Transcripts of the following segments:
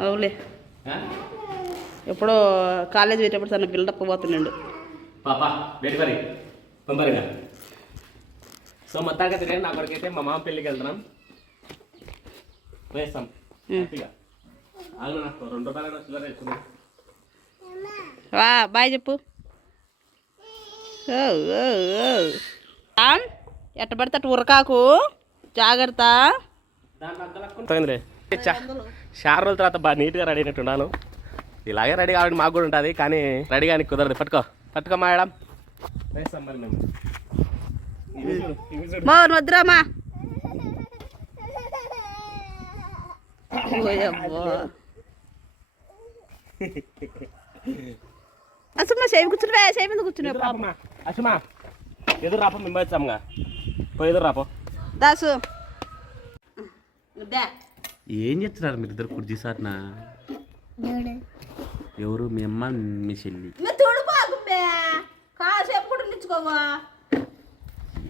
అవులే? ఎప్పుడో కాలేజ్ పెట్టేప్పుడు తన బిల్డప్ పోతున్నాడు పాప వెయిట్ మరి పంపరిగా సో మొత్తానికి తిరిగి నా కొడుకైతే మా మామ పెళ్ళికి వెళ్తున్నాం. వేస్తాం రెండు వా బాయ్ చెప్పు. ఓ, ఓ, ఓ. రామ్, ఎట్ట పడితే అట్ట ఉరకాకు. జాగ్రత్త. చార్ రోజుల తర్వాత బాగా నీట్గా రెడీ అయినట్టున్నాను ఇలాగే రెడీ కావాలని మాకు కూడా ఉంటుంది కానీ రెడీ కానీ కుదరదు. పట్టుకో పట్టుకో మేడం. వద్దురామా ఓయబ్బో. అసలు మా సేవి కూర్చున్నా సేవి మీద కూర్చున్నా ఎదురు రాపమ్మా. అసుమా ఎదురు రాప మేము వచ్చాముగా. పోయి ఎదురు రాపో. దాసు. ఏం చేస్తున్నారు మీరు ఇద్దరు కుర్చీ సార్నా? ఎవరు? మీ అమ్మ మీ చెల్లి.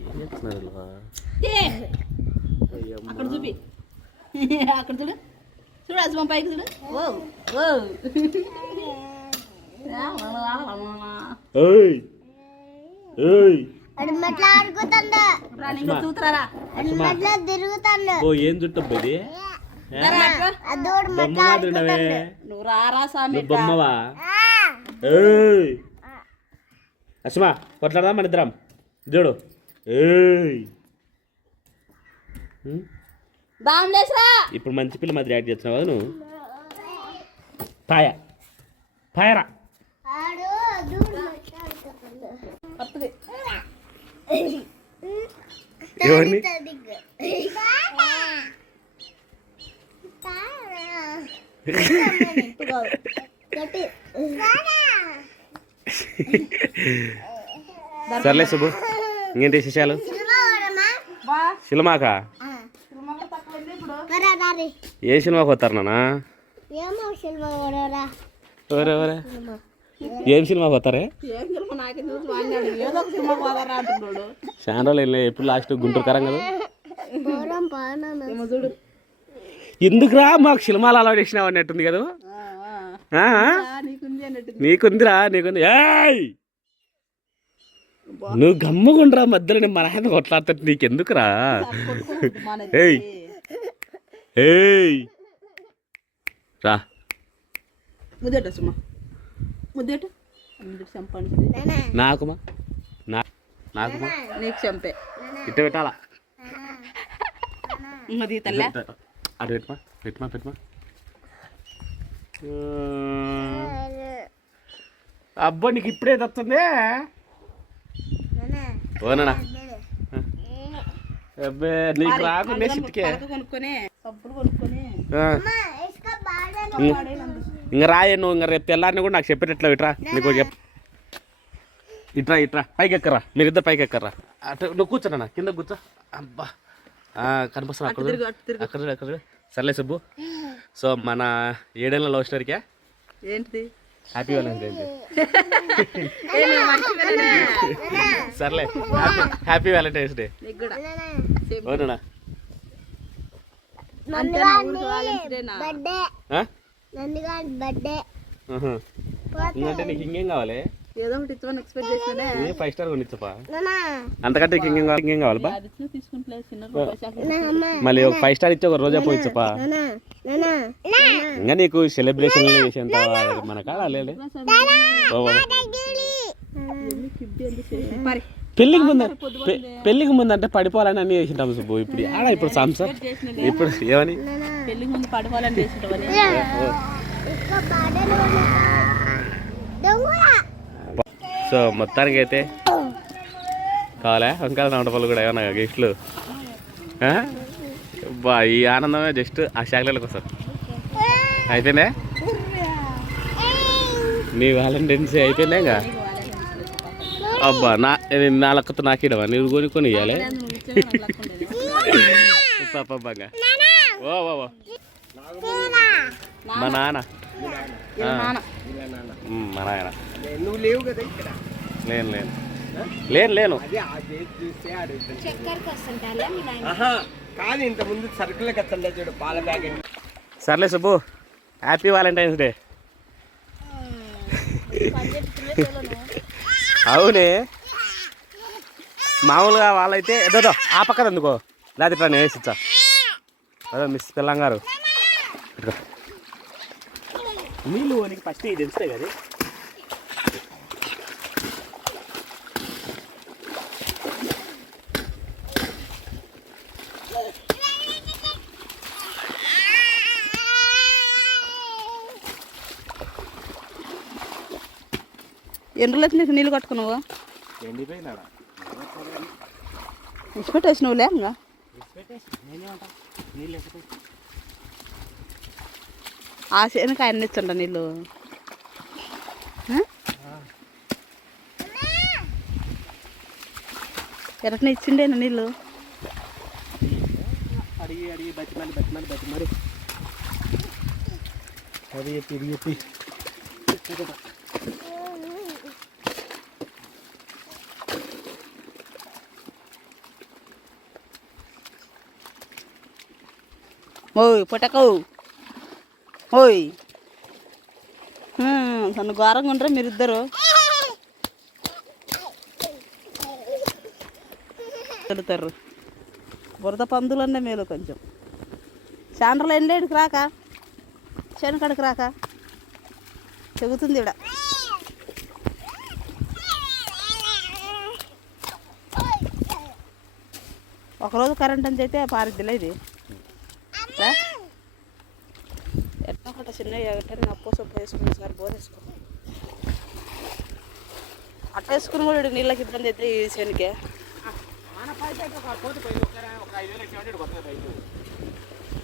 ఏం చేస్తున్నారు వీళ్ళు? అయ్యమ్మ. అక్కడ చూపి. అక్కడ చూడు. చూడు అసలు పైకి చూడు. ఓ ఓ ఏయ్! ఏయ్! అది మెట్లా ఆడుకుతుండు రాని ఇంకా చూతురారా అది మెట్లా తిరుగుతాడు ఓ ఏం చుట్టూ ఇది? బొమ్మ మాదిరినవే నువ్వు రారా స్వామి నువ్వు బొమ్మవా? ఏయ్. అసుమా కొట్లాడదాం మన ఇద్దరం. చూడు ఏయ్. ఇప్పుడు మంచి పిల్ల మాదిరి యాక్ట్ చేస్తున్నావు కదా నువ్వు. పాయ. పాయరా ఆడు సర్లే శుభు ఇంకేంటి విశేషాలు? బా సినిమాకా? ఏ సినిమాకి ఎవరే ఎవరే? ఏం సినిమాకి వస్తారే? ఏం సినిమా? ఒక సినిమా చాలా ఎప్పుడు లాస్ట్ గుంటూరు కరం కదా? ఎందుకురా మాకు సినిమాలు అలవాటు చేసినావు అన్నట్టుంది కదా? నీకుందిరా నీకుంది. ఏయ్! నువ్వు గమ్ముగుండ్రా మధ్యలో నేను మన ఆయన కొట్లాడుతుంటే నీకెందుకురా. ఏయ్! ఏయ్! రా. సుమా. నాకుమా? నా నాకుమా? నీకు చంపే. ఇట్ట పెట్టాలా? అటు పెట్టుమా? పెట్టుమా పెట్టుమా? అబ్బా నీకు ఇప్పుడే తస్తుంది ఓనా అబ్బే నీకు రాకుండా ఆ. ఇంకా రాయే నువ్వు ఇంకా రేపు తెల్లారిని కూడా నాకు చెప్పేటట్లు ఇట్రా. నీకు చెప్ ఇట్రా ఇట్రా. పైకి ఎక్కరా మీరిద్దరు పైకి ఎక్కరా అటు నువ్వు కూర్చోనా కింద కూర్చో. అబ్బా. కనిపిస్తున్నా అక్కడ. అటు అక్కడ చూడు, అక్కడ చూడు. సర్లే సుబ్బు. సో మన ఏడేళ్ళ లవ్ స్టోరీకే ఏంటిది? Happy valentine's day. సర్లే. హ్యాపీ హ్యాపీ వ్యాలంటైన్స్ డే నీకు కూడా. అవునా అంతే నా ఊరికి వాలెన్స్ డేనా? బర్త్డే. నందుగా బర్త్డే. ఇంకంటే నీకు ఇంకేం కావాలి? ఏదో ఒకటి ఇచ్చమని ఎక్స్పెక్ట్ ఏ ఫైవ్ స్టార్ కొనిచ్చపా నానా. అంతకంటే ఇంకేం కావాలి? ఇంకేం కావాలి బా మళ్ళీ ఒక ఫైవ్ స్టార్ ఇచ్చి ఒక రోజా పోయిచ్చపా? ఇంకా నీకు సెలబ్రేషన్ చేసేంత మన కాడ లేదు? పెళ్ళికి ముందు పె- పెళ్ళికి ముందు అంటే పడిపోవాలని అన్ని చేసింటాం సుబ్బు. ఇప్పుడు ఆడ ఇప్పుడు సంసార్ ఇప్పుడు ఏమని? పెళ్ళికి ముందు బర్త్డే దొంగ సో మొత్తానికి అయితే కావాలా? వంకాయల టమాటా కూడా ఏమన్నా గిఫ్ట్లు? బా ఈ ఆనందమే జస్ట్ ఆ శాఖలకు వస్తారు అయిపోయిందే నీ వ్యాలంటైన్స్ డే అయిపోయిందే ఇంకా అబ్బా నా నా లెక్కతో నాకిడవా నీవు కొని కొని ఇవ్వాలి పాపంగా ఓ ఓ ఓ. మా నాన్న. మా నాయన. నువ్వు లేవు కదా ఇక్కడ? లేను లేను. లేను లేను. కానీ ఇంత ముందు సరుకులకు వస్తుండే చూడు పాల ప్యాకెట్ సర్లే సుబ్బు హ్యాపీ వాలంటైన్స్ డే అవునే. మామూలుగా వాళ్ళైతే ఏదో ఆ పక్కన ఎందుకో? లేదా ఇట్లా నేను వేసిచ్చా అదే మిస్ పిల్లంగారు. నీళ్ళు నీకు ఫస్ట్ ఇది తెలుస్తాయి కదా ఎన్ని రోజులు నీకు నీళ్ళు కట్టుకున్నావు? ఎండిపోయినాడా? ఇచ్చిపెట్టేసి నువ్వులే ఇంకా నీళ్ళు ఎక్కడ ఆ చేనుకి ఆయన ఇచ్చండి నీళ్ళు. ఎరటనే ఇచ్చిండేనా నీళ్ళు? అడిగి అడిగి బతిమాలి బతిమాలి బతిమాలి అది చెప్పి ఇది చెప్పి. ఓయ్ పొట్టకవు ఓయ్. నన్ను ఘోరంగా ఉండరు మీరిద్దరు? తిడతారు. బురద పందులన్నీ మేలు కొంచెం. చాండ్రలు ఎండేడికి రాక? శనకడికి రాక? చెబుతుంది ఇవిడ ఒకరోజు కరెంట్ అని అయితే పారిద్దిలే ఇది రా. ఎట్లా ఒకటి చిన్న ఎగటానికి అప్పో సొప్పు వేసుకుని సార్ బోర్ వేసుకో అట్లా వేసుకుని కూడా నీళ్ళకి ఇబ్బంది అయితే ఈ శనికే.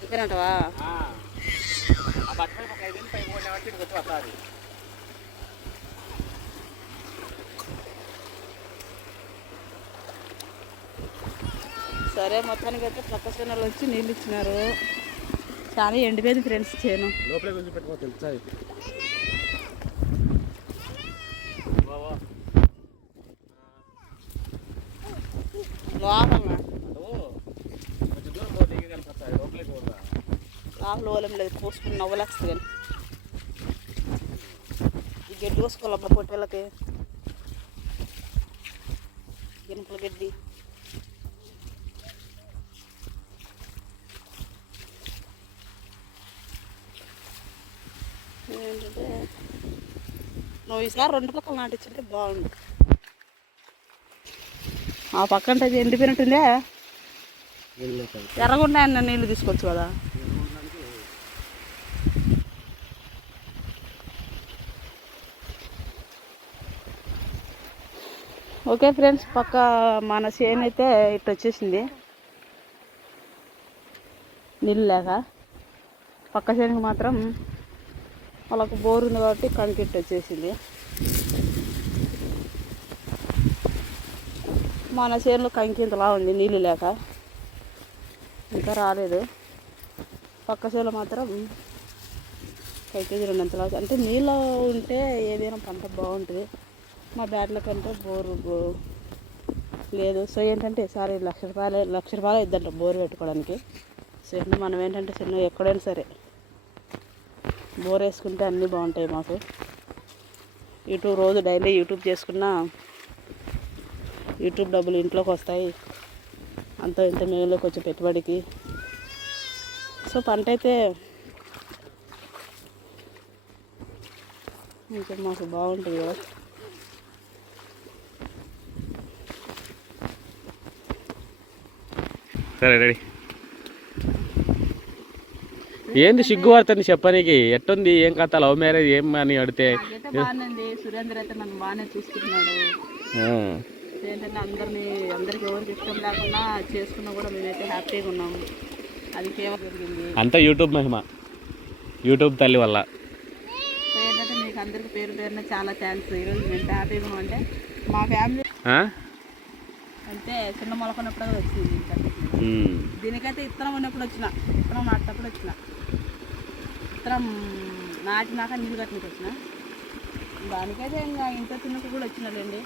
ఇక్కడంటవా సరే మొత్తానికి అయితే ప్రక్క చేనులు వచ్చి నీళ్ళు ఇచ్చినారు. చాలా ఎండిపోయింది ఫ్రెండ్స్ చేను లోపలే లేదు పోసుకుని నవ్వలేస్తుంది కానీ. ఈ గడ్డి కోసుకోవాలబ్బా పొట్టేళ్ళకి గినుపుల గడ్డి ఏంటంటే నువ్వు ఈసారి రెండు పక్కలు నాటించుంటే బాగుండు. ఆ పక్కంటే అది ఎండిపోయినట్టుందే. ఎర్రగుండా అన్న నీళ్ళు తీసుకోవచ్చు కదా. ఓకే ఫ్రెండ్స్ పక్క మన చేను అయితే ఇటు వచ్చేసింది. నీళ్ళు లేక. పక్క చేనుకి మాత్రం వాళ్ళకు బోర్ ఉంది కాబట్టి కడికి వచ్చేసింది. మన చేనులో కంకింతలా ఉంది నీళ్ళు లేక. ఇంకా రాలేదు. పక్క చేలో మాత్రం కైకేజీ రెండంతలా అంటే నీళ్ళు ఉంటే ఏదైనా పంట బాగుంటుంది. మా బ్యాట్ల కంటే బోరు లేదు. సో ఏంటంటే ఈసారి లక్ష రూపాయలు లక్ష రూపాయలు ఇద్దంట బోర్ పెట్టుకోవడానికి. సో మనం ఏంటంటే చిన్న ఎక్కడైనా సరే బోర్ వేసుకుంటే అన్నీ బాగుంటాయి మాకు యూట్యూబ్ రోజు డైలీ యూట్యూబ్ చేసుకున్నా యూట్యూబ్ డబ్బులు ఇంట్లోకి వస్తాయి. అంత ఇంత మేలు వచ్చే పెట్టుబడికి. సో పంట అయితే ఇంకా మాకు బాగుంటుంది కదా. సరే రెడీ. ఏంది సిగ్గు పడుతుంది చెప్పనీకి? ఎట్టుంది? ఏం కథ? లవ్ మ్యారేజ్ ఏం అని అడితే? సురేంద్ర అయితే నన్ను బాగానే ఏంటంటే అందరినీ అందరికి ఎవరికి ఇష్టం లేకుండా చేసుకున్నా కూడా మేమైతే హ్యాపీగా ఉన్నాము అది కేవలం జరిగింది. అంతా యూట్యూబ్ మహిమ. యూట్యూబ్ తల్లి వల్ల. ఏంటంటే మీకు అందరికి పేరు పేరున చాలా థ్యాంక్స్. ఈరోజు మేము హ్యాపీగా అంటే మా ఫ్యామిలీ? అంటే చిన్న మొలకొన్నప్పుడు వచ్చింది ఇంకా. దీనికైతే ఇత్తనం ఉన్నప్పుడు వచ్చిన ఇత్తనం నాటినప్పుడు వచ్చిన. ఇత్తనం నాటినాక నీళ్ళు కట్టినకి వచ్చిన. దానికైతే ఇంకా ఇంత చిన్నకు కూడా వచ్చినాలండి